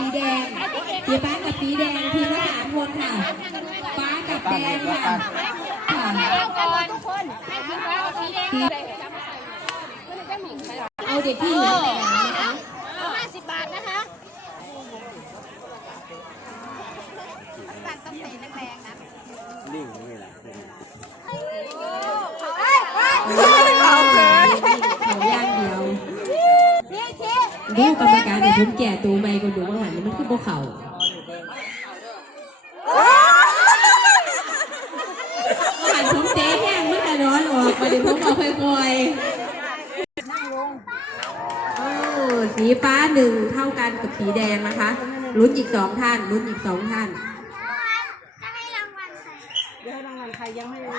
สีแดงสีฟ้ากับสีแดงทีมละสามคนค่ะฟ้ากับแดงค่ะค่ะเอาเด็กที่เหลือแต่งนะคะห้าสิบบาทนะคะ ลิงนี่แหละ เขาย่างเดียว ดูกรรมการแต่ผมแก่ตัวไม่คนดูว่าหันมันคือพวกเขาหันผมเจ๊แห้งเมื่อแต่ร้อนออกมาเดี๋ยวผมเอาค่อยๆโอ้สีฟ้าหนึ่งเท่ากันกับสีแดงนะคะลุ้นอีกสองท่านลุ้นอีกสองท่านเดี๋ยวให้รางวัลใครยังไม่รู้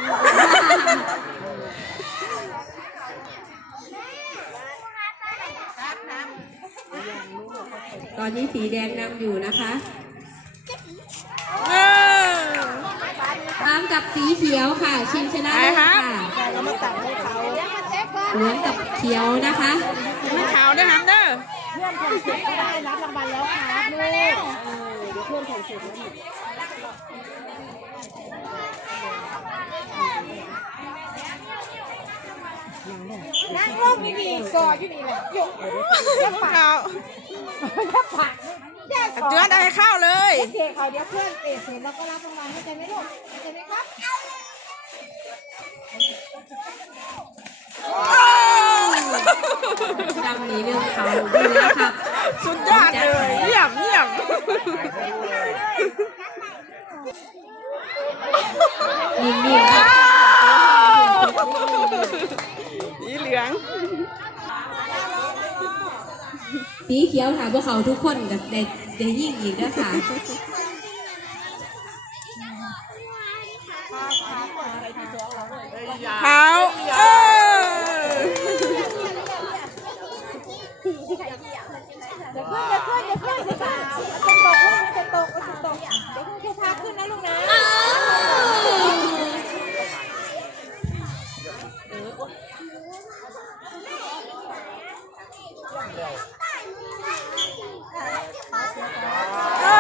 ตอนนี้สีแดงนำอยู่นะคะตามกับสีเขียวค่ะ ชิงชนะเลิศค่ะเรามาตัดให้เขาเหลืองกับเขียวนะคะไม่ขาวด้วยฮัมเด้อเพื่อนแข่งเสร็จก็ได้รับรางวัลแล้วครับลูกเออเดี๋ยวเพื่อนแข่งเสร็จแล้วนี่นั่งลงนี่ดีซออยู่นี่แหละยกขา วยับผักแย่ซอเดือนได้ให้เข้าเลยเด็กเขาเดี๋ยวเพื่อนเตะเสร็จแล้วก็รับรางวัลเข้าใจไหมลูกเข้าใจไหมครับดำนี้เรื่องเขาดีแล้วครับ สุดยอดเลยเยี่ยมเยี่ยมนิ่งๆครับ สีเหลือง สีเขียวค่ะพวกเขาทุกคนกับเด็กเด็กยิ่งอีกนะคะขาวเออ เดี๋ยวขึ้นเดี๋ยวขึ้นเดี๋ยวขึ้นเดี๋ยวขึ้นมันจะตกลูกมันจะตกมันจะตกเดี๋ยวขึ้นแค่พาขึ้นนะลูกนะ โอ้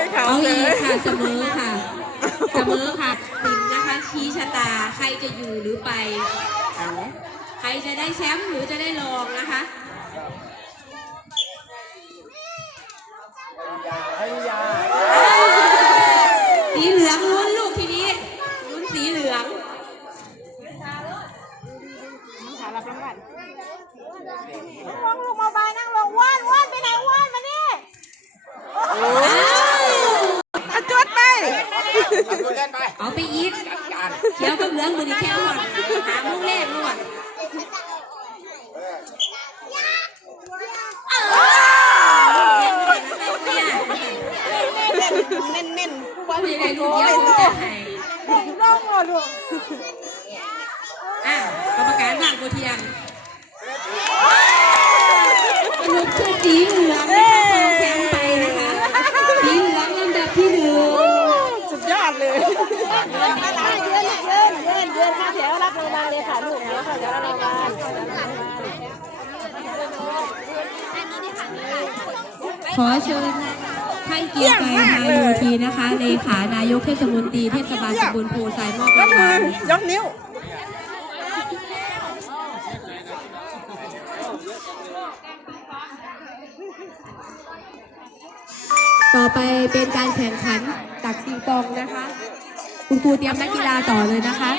ยขาว เอา เล อีก ย ค่ะเสมอค่ะเสมอค่ะติมนะคะชี้ชะตาใครจะอยู่หรือไป ใครจะได้แชมป์หรือจะได้รองนะคะสี กับเหลืองมือนี้แค่รวดหาลูกแรกรวดเน้นเน้นผู้ใหญ่ลูกเดียวผมจะให้ลงลงอะลูกอะกรรมการวางโบเทียนลูกคือสีเหลืองนะคะครองแชมป์ไปนะคะ สีเหลืองลำดับที่หนึ่ง สุดยอดเลย เดินเดินเดินเดินเดินมาแถวรับรางวัลเลย ค่ะลูกเดี๋ยวค่ะเดี๋ยวรับรางวัลขอเชิญท่านเกียรติไกรนายโยธีนะคะ เลขานายกเทศมนตรีเทศบาลตำบลโพไซมอบรางวัลยกนิ้วต่อไปเป็นการแข่งขันตักปิงปองนะคะ คุณครูเตรียมนักกีฬาต่อเลยนะคะ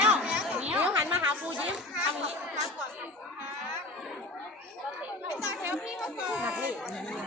นิ้วหันมาหาปูยิ้มทำนี้นับก่อน นับนี่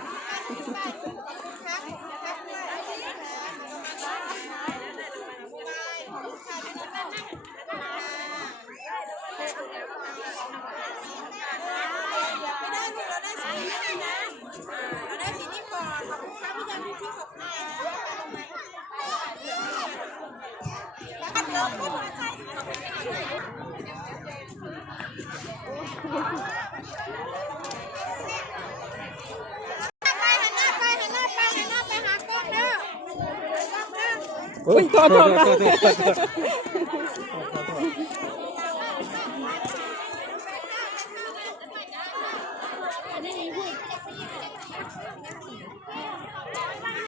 โอ้ยโทษโ